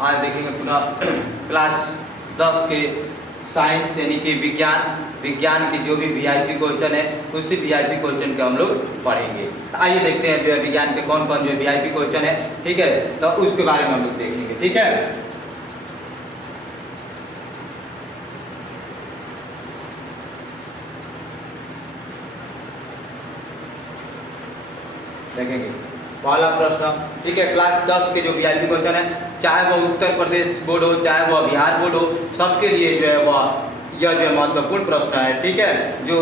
आज देखेंगे पुनः क्लास 10 के साइंस यानी कि विज्ञान के जो भी वीआईपी क्वेश्चन है उसी वीआईपी क्वेश्चन के हम लोग पढ़ेंगे। आइए देखते हैं जो है विज्ञान के कौन कौन जो वीआईपी क्वेश्चन है, ठीक है, तो उसके बारे में हम लोग देखेंगे, ठीक है। देखेंगे पहला प्रश्न, ठीक है, क्लास 10 के जो वीआईपी क्वेश्चन है, चाहे वो उत्तर प्रदेश बोर्ड हो चाहे वो बिहार बोर्ड हो, सबके लिए जो है वह यह जो है महत्वपूर्ण प्रश्न है, ठीक है, जो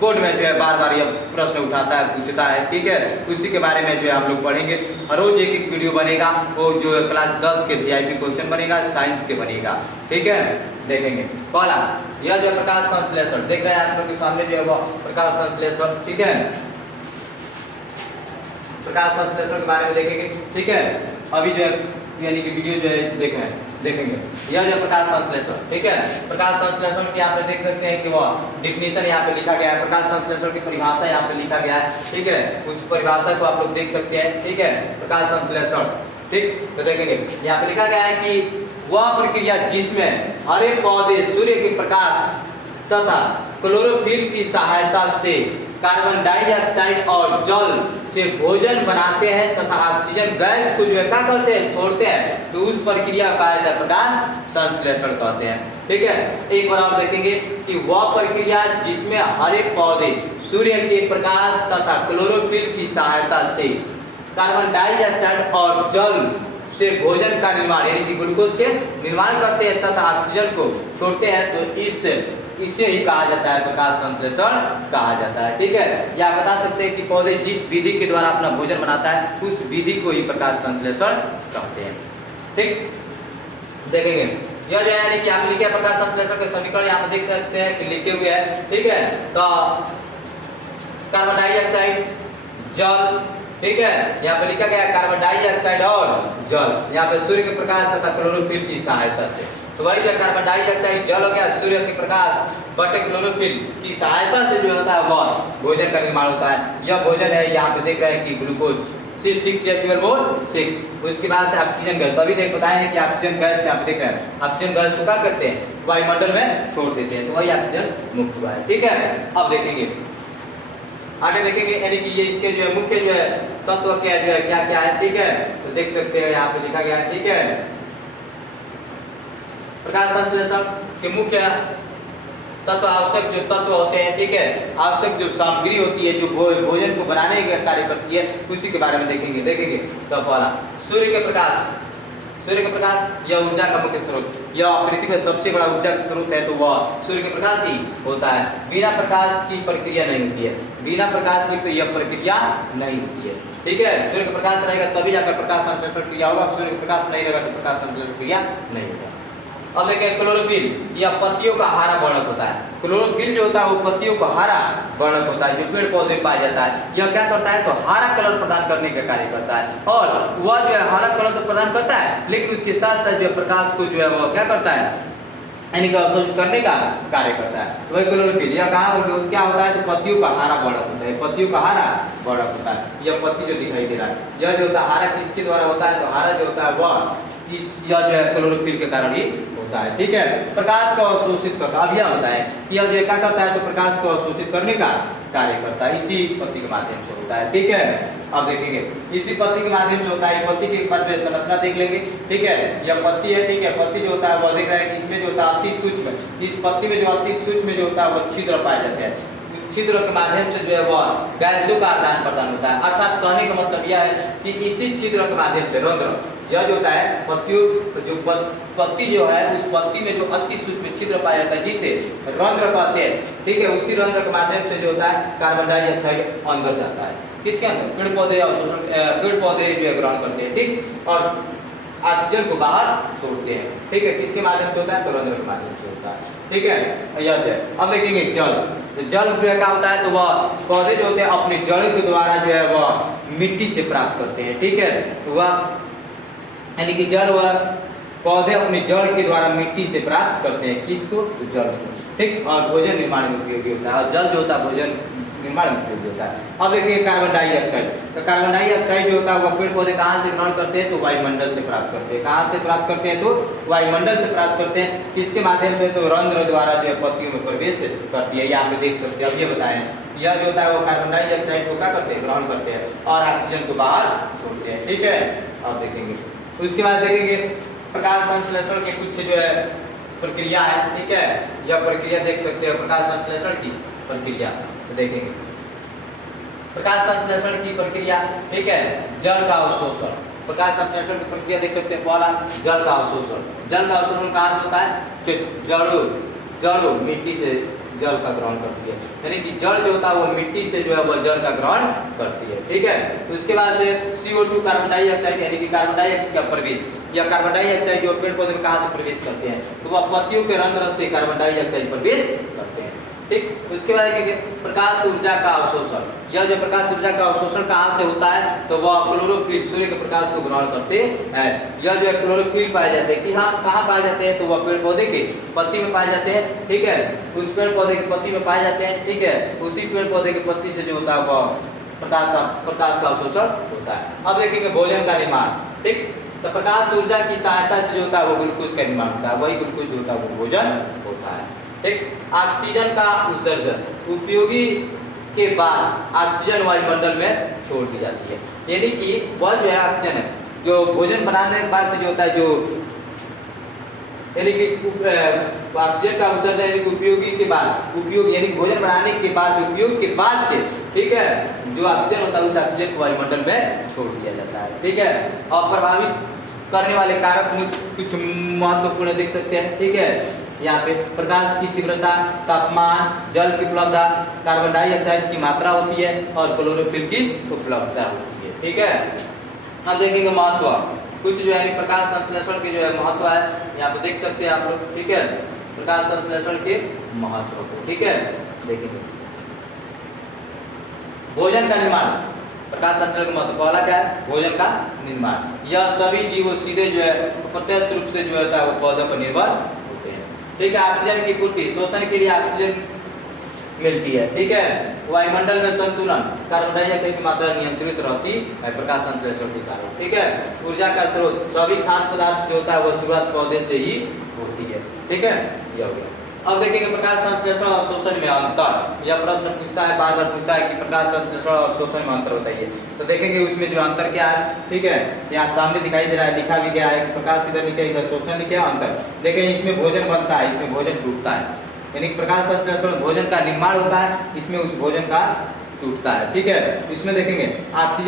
बोर्ड में जो है बार बार यह प्रश्न उठाता है, पूछता है, ठीक है, उसी के बारे में जो है हम लोग पढ़ेंगे। हर रोज एक एक वीडियो बनेगा, वो जो है क्लास 10 के वीआईपी क्वेश्चन बनेगा, साइंस के बनेगा, ठीक है। देखेंगे पहला, यह जो प्रकाश संश्लेषण देख रहे हैं आप लोग के सामने जो है वो प्रकाश संश्लेषण, ठीक है, प्रकाश संश्लेषण के बारे में देखेंगे, ठीक है। अभी जो है यानी कि वीडियो जो है देखेंगे यह जो प्रकाश संश्लेषण, ठीक है, प्रकाश संश्लेषण की आप देख सकते हैं कि वह डिफिनीशन यहाँ पे लिखा गया है, प्रकाश संश्लेषण की परिभाषा यहाँ पे लिखा गया है, ठीक है, उस परिभाषा को आप लोग देख सकते हैं, ठीक है, प्रकाश संश्लेषण, ठीक। तो देखेंगे यहाँ पे लिखा गया है कि वह प्रक्रिया जिसमें हरे पौधे सूर्य के प्रकाश तथा क्लोरोफिल की सहायता से कार्बन डाइऑक्साइड और जल से भोजन बनाते हैं तथा ऑक्सीजन गैस को जो है क्या करते हैं, छोड़ते हैं, तो उस प्रक्रिया का प्रकाश संश्लेषण कहते हैं, ठीक है। एक बार आप देखेंगे कि वह प्रक्रिया जिसमें हरे पौधे सूर्य के प्रकाश तथा क्लोरोफिल की सहायता से कार्बन डाइऑक्साइड और जल से भोजन का निर्माण यानी कि ग्लूकोज के निर्माण करते हैं तथा ऑक्सीजन को छोड़ते हैं, तो इसे ही कहा जाता है प्रकाश संश्लेषण कहा जाता है, ठीक है। या आप बता सकते हैं कि पौधे जिस विधि के द्वारा अपना भोजन बनाता है उस विधि को ही प्रकाश संश्लेषण कहते हैं, ठीक। देखेंगे यह जो है यानी कि आप लिखे प्रकाश संश्लेषण के समीकरण यहाँ पे देख सकते हैं कि लिखे हुए हैं, ठीक है। तो कार्बन डाइऑक्साइड, जल, ठीक है, यहाँ पे लिखा गया कार्बन डाइऑक्साइड और जल, यहाँ पे सूर्य के प्रकाश तथा क्लोरोफिल की सहायता से, तो वही जो कार्बन डाइऑक्साइड जल हो गया, सूर्य के प्रकाश बटे क्लोरोफिल की सहायता से जो होता है वह भोजन का निर्माण होता है। यह भोजन है यहाँ पे देख रहे हैं कि ग्लूकोज C6H12O6, उसके बाद से ऑक्सीजन गैस, अभी देख बताए हैं कि ऑक्सीजन गैस यहाँ पे देख रहे हैं, ऑक्सीजन गैस को क्या करते हैं, वायुमंडल में छोड़ देते हैं, तो वही ऑक्सीजन मुक्त हुआ है, ठीक है। अब देखेंगे आगे देखेंगे यानी कि ये इसके जो है मुख्य जो है तत्व क्या जो है क्या क्या है, ठीक है, तो देख सकते हैं यहाँ पे लिखा गया है, ठीक है। प्रकाश संश्लेषण के मुख्य तत्व, आवश्यक जो तत्व होते हैं, ठीक है, आवश्यक जो सामग्री होती है जो भोजन को बनाने का कार्य करती है, उसी के बारे में देखेंगे। तो पहला सूर्य के प्रकाश यह ऊर्जा का मुख्य स्रोत, यह पृथ्वी का सबसे बड़ा ऊर्जा का स्रोत है, तो वह सूर्य के प्रकाश ही होता है। बिना प्रकाश की प्रक्रिया नहीं होती है, बिना प्रकाश की यह प्रक्रिया नहीं होती है, ठीक है। सूर्य का प्रकाश रहेगा तभी जाकर प्रकाश संश्लेषण क्रिया होगा, सूर्य का प्रकाश नहीं रहेगा तो प्रकाश संश्लेषण क्रिया नहीं होगा। अब देखें क्लोरोफिल, यह पत्तियों का हरा वर्णक होता है, क्लोरोफिल जो होता है वो पत्तियों का हरा वर्णक होता है, जो पेड़ पौधे में पाया जाता है। यह क्या करता है, तो हरा कलर प्रदान करने का कार्य करता है, और वह जो है हरा कलर तो प्रदान करता है, लेकिन उसके साथ साथ जो प्रकाश को जो है वह क्या करता है, यानी कि अवशोषित करने का कार्य करता है। तो वही क्लोरोफिल यह कहाँ क्या होता है, तो पत्तियों का हरा वर्णक होता है, पत्तियों का हरा वर्णक होता है। यह पत्ती जो दिखाई दे रहा है, यह जो होता है हरा किसके द्वारा होता है, तो हरा जो होता है वह यह जो है क्लोरोफिल के कारण ही होता है, ठीक है। प्रकाश को अवशोषित करता है, अब यह होता है कि यह जो क्या करता है, तो प्रकाश को अवशोषित करने का कार्य करता है, इसी पत्ती के माध्यम से होता है, ठीक है। अब देखेंगे इसी पत्ती के माध्यम से होता है, पत्ती के एक बार जो संरचना देख लेंगे, ठीक है। यह पत्ती है, ठीक है, पत्ती जो होता है वह देख रहे हैं इसमें जो होता है अति सूक्ष्म, इस पत्ती में जो अति सूक्ष्म जो होता है वह छिद्र पाए जाते हैं, छिद्र के माध्यम से जो है वह गैसों का आदान प्रदान होता है। अर्थात कहने का मतलब यह है कि इसी छिद्र के माध्यम से रंध्र, यह जो होता है पत्ती जो है उस पत्ती में जो अति सूक्ष्म छिद्र पाया जाता है जिसे रंध्र कहते हैं, ठीक है, उसी रंध्र के माध्यम से जो होता है कार्बन डाइऑक्साइड अंदर जाता है, किसके अंदर, पेड़ पौधे जो है ग्रहण करते हैं, ठीक, और ऑक्सीजन को बाहर छोड़ते हैं, ठीक है, किसके माध्यम से होता है, तो रंध्र के माध्यम से होता है, ठीक है। यह है अब देखेंगे जल, तो जल जो है क्या होता है, तो वह पौधे जो होते हैं अपनी जड़ के द्वारा जो है वह मिट्टी से प्राप्त करते हैं, ठीक है, तो वह यानी कि जल वह पौधे अपनी जड़ के द्वारा मिट्टी से प्राप्त करते हैं, किसको, तो जल को, ठीक, और भोजन निर्माण में उपयोगी होता है, और जल जो होता है भोजन निर्माण में उपयोगी होता है। अब देखिए कार्बन डाइऑक्साइड, तो कार्बन डाइऑक्साइड जो होता है वह पेड़ पौधे कहाँ से ग्रहण करते हैं, तो वायुमंडल से प्राप्त करते हैं। कहाँ से प्राप्त करते हैं, तो वायुमंडल से प्राप्त करते हैं। किसके माध्यम से, तो रंध्र द्वारा जो है पत्तियों में प्रवेश करती है। यहाँ पे देख सकते हैं, अब ये बताएं, यह जो होता है वो कार्बन डाइऑक्साइड को क्या करते हैं, ग्रहण करते हैं और ऑक्सीजन को बाहर छोड़ते हैं। ठीक है, अब देखेंगे उसके बाद देखेंगे प्रकाश संश्लेषण के कुछ जो है प्रक्रिया है। ठीक है, यह प्रक्रिया देख सकते हैं प्रकाश संश्लेषण की प्रक्रिया, तो देखेंगे प्रकाश संश्लेषण की प्रक्रिया। ठीक है, जल का अवशोषण, प्रकाश संश्लेषण की प्रक्रिया देख सकते हैं। पहला जल का अवशोषण, जल का अवशोषण कहाँ से होता है, जड़ मिट्टी से जल का ग्रहण करती है, यानी कि जड़ जो होता है वो मिट्टी से जो है वो जल का ग्रहण करती है। ठीक है, उसके बाद से CO2 कार्बन डाइऑक्साइड यानी कि कार्बन डाइऑक्साइड का प्रवेश, या कार्बन डाइऑक्साइड जो पेड़ पौधे में कहाँ से प्रवेश करते हैं, तो वह पत्तियों के रंध्र से कार्बन डाइऑक्साइड प्रवेश करते हैं। ठीक, उसके बाद देखिए प्रकाश ऊर्जा का अवशोषण, यह जो प्रकाश ऊर्जा का अवशोषण कहाँ से होता है, तो वह क्लोरोफिल, सूर्य के प्रकाश को ग्रहण करते हैं। यह जो है क्लोरोफिल पाए जाते हैं कि हाँ कहाँ पाए जाते हैं, तो वह पेड़ पौधे के पत्ती में पाए जाते हैं। ठीक है, उस पेड़ पौधे की पत्ती में पाए जाते हैं। ठीक है, उसी पेड़ पौधे की पत्ती से जो होता है वह प्रकाश का अवशोषण होता है। अब देखेंगे भोजन का निर्माण। ठीक, तो प्रकाश ऊर्जा की सहायता से जो होता है वो ग्लूकोज का निर्माण होता है, वही ग्लूकोज जो होता है वो भोजन होता है। ठीक, ऑक्सीजन का उत्सर्जन, उपयोगी के बाद ऑक्सीजन वायुमंडल में छोड़ दी जाती है, यानी कि वह जो है ऑक्सीजन है जो भोजन बनाने के बाद से जो होता है, जो यानी कि ऑक्सीजन का उत्सर्जन यानी कि उपयोगी के बाद, उपयोग यानी कि भोजन बनाने के बाद से, उपयोग के बाद से, ठीक है, जो ऑक्सीजन होता है उस ऑक्सीजन को वायुमंडल में छोड़ दिया जाता है। ठीक है, और प्रभावित करने वाले कारक कुछ महत्वपूर्ण देख सकते हैं। ठीक है, यहाँ पे प्रकाश की तीव्रता, तापमान, जल की उपलब्धता, कार्बन डाइऑक्साइड की मात्रा होती है और क्लोरोफिल की उपलब्धता होती है। ठीक है, हम देखेंगे महत्व, कुछ जो है प्रकाश संश्लेषण के जो है महत्व है, यहाँ पे देख सकते हैं आप लोग। ठीक है, प्रकाश संश्लेषण के महत्व को, ठीक है, देखेंगे भोजन का निर्माण, प्रकाश संश्लेषण का महत्व पहला क्या है, भोजन का निर्माण। यह सभी जीवों सीधे जो है प्रत्यक्ष रूप से जो होता है वो पौधों पर निर्भर होते हैं। ठीक है, ऑक्सीजन की पूर्ति, शोषण के लिए ऑक्सीजन मिलती है। ठीक है, वायुमंडल में संतुलन, कार्बन डाइऑक्साइड की मात्रा नियंत्रित रहती है प्रकाश संश्लेषण के कारण। ठीक है, ऊर्जा का स्रोत, सभी खाद्य पदार्थ जो होता है वो शुरुआत पौधे से ही होती है। ठीक है, यह हो गया। अब देखेंगे प्रकाश संश्लेषण और शोषण में अंतर। यह प्रश्न पूछता है, बार बार पूछता है कि प्रकाश संश्लेषण और शोषण में अंतर बताइए, तो देखेंगे उसमें जो अंतर क्या है। ठीक है, यहाँ सामने दिखाई दे रहा है, लिखा भी गया है कि प्रकाश इधर लिखा है, इधर शोषण लिखा है, अंतर देखें, इसमें भोजन बनता है, इसमें भोजन टूटता है, यानी प्रकाश संश्लेषण भोजन का निर्माण होता है, इसमें उस भोजन का टूटता है। ठीक है, इसमें देखेंगे ऑक्सीजन